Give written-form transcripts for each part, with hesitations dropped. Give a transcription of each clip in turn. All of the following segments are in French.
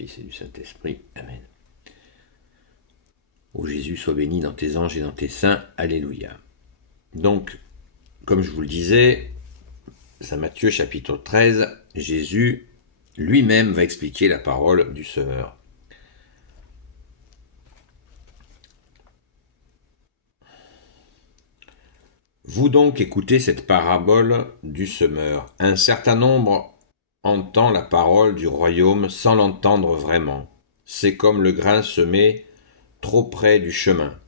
Fils et du Saint-Esprit. Amen. Ô Jésus, sois béni dans tes anges et dans tes saints. Alléluia. Donc, comme je vous le disais, Saint Matthieu chapitre 13, Jésus lui-même va expliquer la parole du Semeur. Vous donc écoutez cette parabole du semeur. Un certain nombre entend la parole du royaume sans l'entendre vraiment. C'est comme le grain semé trop près du chemin.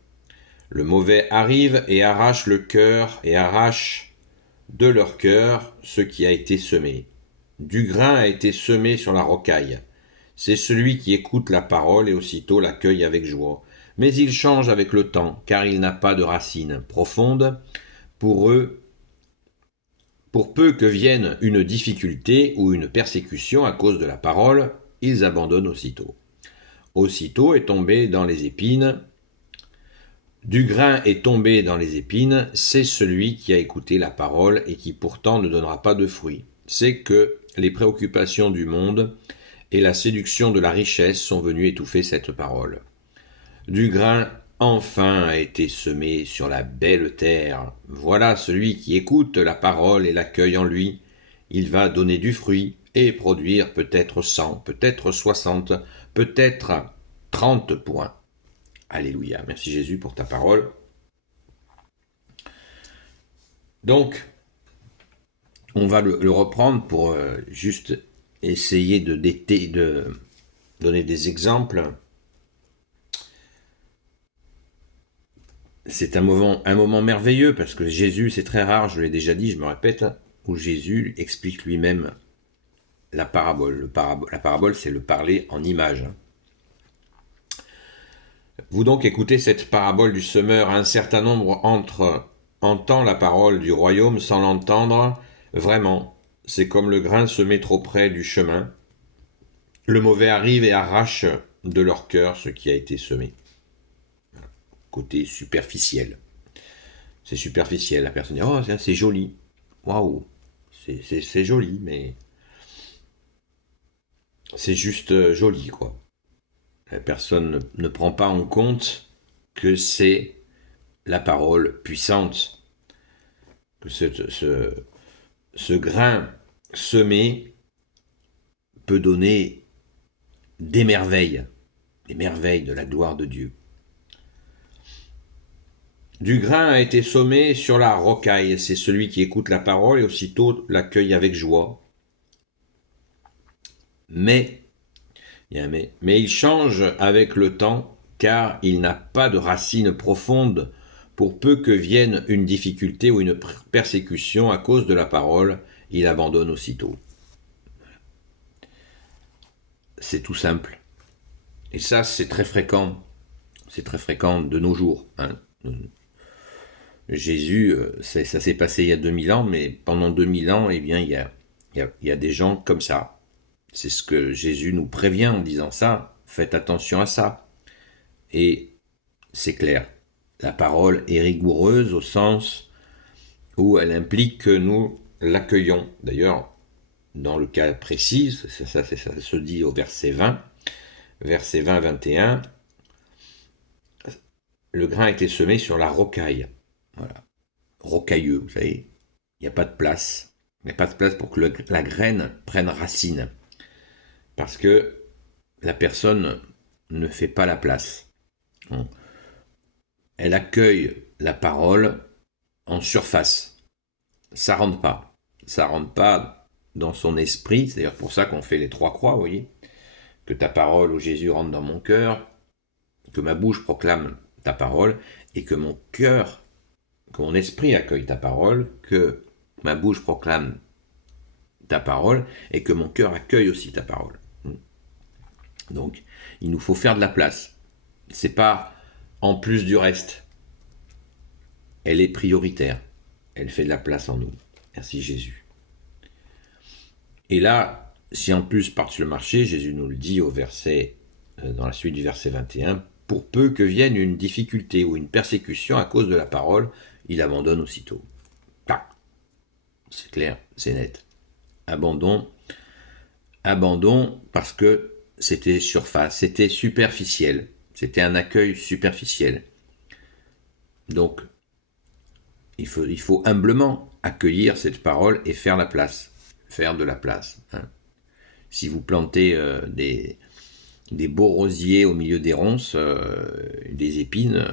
Le mauvais arrive et arrache le cœur et arrache de leur cœur ce qui a été semé. Du grain a été semé sur la rocaille. C'est celui qui écoute la parole et aussitôt l'accueille avec joie. Mais il change avec le temps, car il n'a pas de racines profondes. Pour peu que vienne une difficulté ou une persécution à cause de la parole, ils abandonnent aussitôt. Aussitôt est tombé dans les épines. Du grain est tombé dans les épines, c'est celui qui a écouté la parole et qui pourtant ne donnera pas de fruits. C'est que les préoccupations du monde et la séduction de la richesse sont venues étouffer cette parole. Du grain enfin a été semé sur la belle terre. Voilà celui qui écoute la parole et l'accueille en lui. Il va donner du fruit et produire peut-être 100, peut-être 60, peut-être 30 points. Alléluia. Merci Jésus pour ta parole. Donc, on va le reprendre pour juste essayer de donner des exemples. C'est un moment merveilleux parce que Jésus, c'est très rare, je l'ai déjà dit, je me répète, où Jésus explique lui-même la parabole. La parabole, c'est le parler en images. Vous donc écoutez cette parabole du semeur. Un certain nombre entend la parole du royaume sans l'entendre vraiment. C'est comme le grain semé trop près du chemin. Le mauvais arrive et arrache de leur cœur ce qui a été semé. Côté superficiel. C'est superficiel. La personne dit « Oh, c'est joli. Waouh, c'est joli, mais c'est juste joli, quoi. » La personne ne prend pas en compte que c'est la parole puissante, que ce grain semé peut donner des merveilles de la gloire de Dieu. Du grain a été semé sur la rocaille, c'est celui qui écoute la parole et aussitôt l'accueille avec joie. Mais il change avec le temps, car il n'a pas de racines profondes. Pour peu que vienne une difficulté ou une persécution à cause de la parole, il abandonne aussitôt. C'est tout simple. Et ça, c'est très fréquent. C'est très fréquent de nos jours. Jésus, ça s'est passé il y a 2000 ans, mais pendant 2000 ans, eh bien, il y a des gens comme ça. C'est ce que Jésus nous prévient en disant ça. Faites attention à ça. Et c'est clair. La parole est rigoureuse au sens où elle implique que nous l'accueillons. D'ailleurs, dans le cas précis, ça se dit au verset 20, verset 20-21, le grain a été semé sur la rocaille. Voilà. Rocailleux, vous savez. Il n'y a pas de place. Il n'y a pas de place pour que la graine prenne racine. Parce que la personne ne fait pas la place. Elle accueille la parole en surface. Ça rentre pas. Ça rentre pas dans son esprit. C'est d'ailleurs pour ça qu'on fait les 3 croix, vous voyez. Que ta parole, ô Jésus, rentre dans mon cœur. Que ma bouche proclame ta parole. Et que mon cœur, que mon esprit accueille ta parole. Que ma bouche proclame ta parole. Et que mon cœur accueille aussi ta parole. Donc, il nous faut faire de la place. C'est pas en plus du reste. Elle est prioritaire. Elle fait de la place en nous. Merci Jésus. Et là, si en plus par-dessus le marché, Jésus nous le dit dans la suite du verset 21, pour peu que vienne une difficulté ou une persécution à cause de la parole, il abandonne aussitôt. Tac. C'est clair, c'est net. Abandon parce que c'était surface, c'était superficiel, c'était un accueil superficiel. Donc, il faut humblement accueillir cette parole et faire la place, faire de la place. Hein. Si vous plantez des beaux rosiers au milieu des ronces, des épines,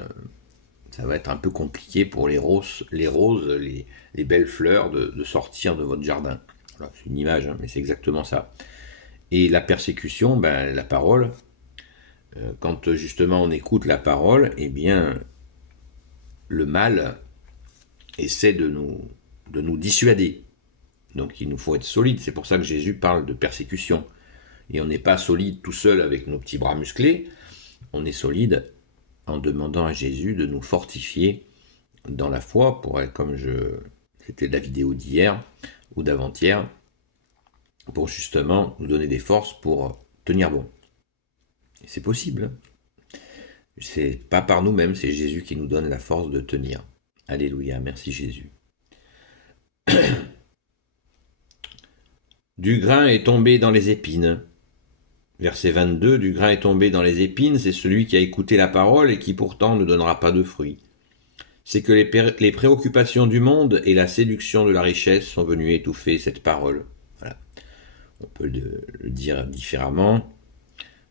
ça va être un peu compliqué pour les roses, les belles fleurs de sortir de votre jardin. Voilà, c'est une image, hein, mais c'est exactement ça. Et la persécution, ben, la parole, quand justement on écoute la parole, eh bien, le mal essaie de nous dissuader. Donc il nous faut être solide. C'est pour ça que Jésus parle de persécution. Et on n'est pas solide tout seul avec nos petits bras musclés. On est solide en demandant à Jésus de nous fortifier dans la foi pour être c'était la vidéo d'hier ou d'avant-hier, pour justement nous donner des forces pour tenir bon. Et c'est possible. C'est pas par nous-mêmes, c'est Jésus qui nous donne la force de tenir. Alléluia, merci Jésus. Du grain est tombé dans les épines. Verset 22, du grain est tombé dans les épines, c'est celui qui a écouté la parole et qui pourtant ne donnera pas de fruits. C'est que les préoccupations du monde et la séduction de la richesse sont venues étouffer cette parole. Voilà. On peut le dire différemment.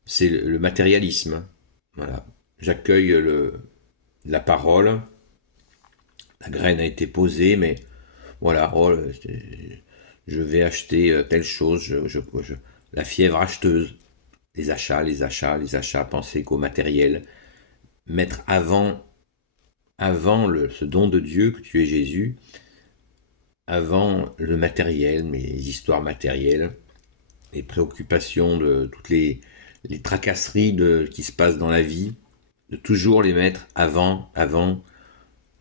C'est le matérialisme. Voilà. J'accueille la parole. La graine a été posée, mais voilà, je vais acheter telle chose. La fièvre acheteuse. Les achats. Penser qu'au matériel. Mettre avant ce don de Dieu que tu es Jésus, avant le matériel, les histoires matérielles, les préoccupations de toutes les tracasseries qui se passent dans la vie, de toujours les mettre avant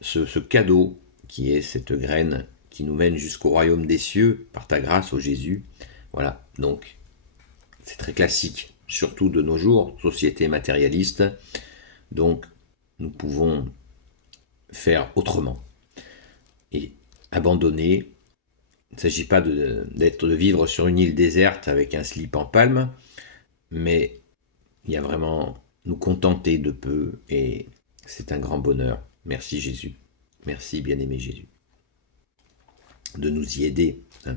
ce cadeau qui est cette graine qui nous mène jusqu'au royaume des cieux par ta grâce, ô Jésus. Voilà, donc c'est très classique, surtout de nos jours, société matérialiste. Donc nous pouvons faire autrement et abandonner. Il ne s'agit pas de vivre sur une île déserte avec un slip en palme, mais il y a vraiment nous contenter de peu et c'est un grand bonheur. Merci Jésus. Merci bien-aimé Jésus de nous y aider. Hein.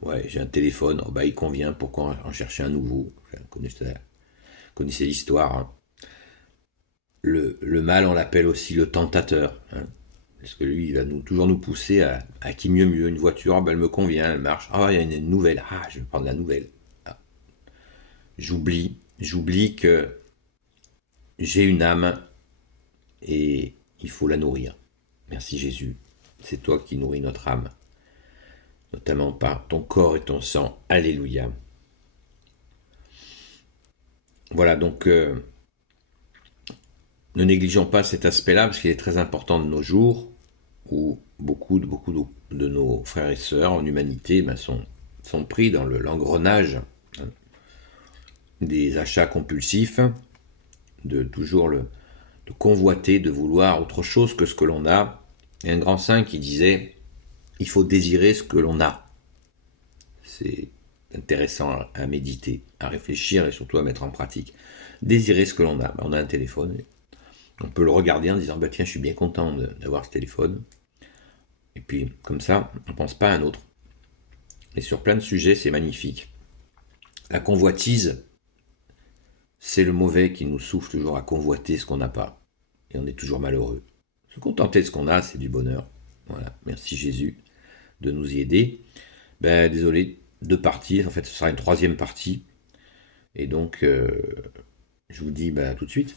Ouais, j'ai un téléphone, il convient, pourquoi en chercher un nouveau? Connaissez l'histoire. Hein. Le mal, on l'appelle aussi le tentateur. Hein. Parce que lui, il va toujours nous pousser à qui mieux. Une voiture, elle me convient, elle marche. Il y a une nouvelle. Je vais prendre la nouvelle. J'oublie que j'ai une âme et il faut la nourrir. Merci Jésus. C'est toi qui nourris notre âme. Notamment par ton corps et ton sang. Alléluia. Voilà, donc ne négligeons pas cet aspect-là parce qu'il est très important de nos jours où beaucoup de nos frères et sœurs en humanité sont pris dans l'engrenage des achats compulsifs, de toujours de convoiter, de vouloir autre chose que ce que l'on a. Et un grand saint qui disait « il faut désirer ce que l'on a ». C'est intéressant à méditer, à réfléchir et surtout à mettre en pratique. Désirer ce que l'on a. On a un téléphone, on peut le regarder en disant tiens, je suis bien content d'avoir ce téléphone. Et puis comme ça, on ne pense pas à un autre. Et sur plein de sujets, c'est magnifique. La convoitise, c'est le mauvais qui nous souffle toujours à convoiter ce qu'on n'a pas. Et on est toujours malheureux. Se contenter de ce qu'on a, c'est du bonheur. Voilà, merci Jésus de nous y aider. Désolé, 2 parties, en fait ce sera une 3e partie. Et donc, je vous dis à tout de suite.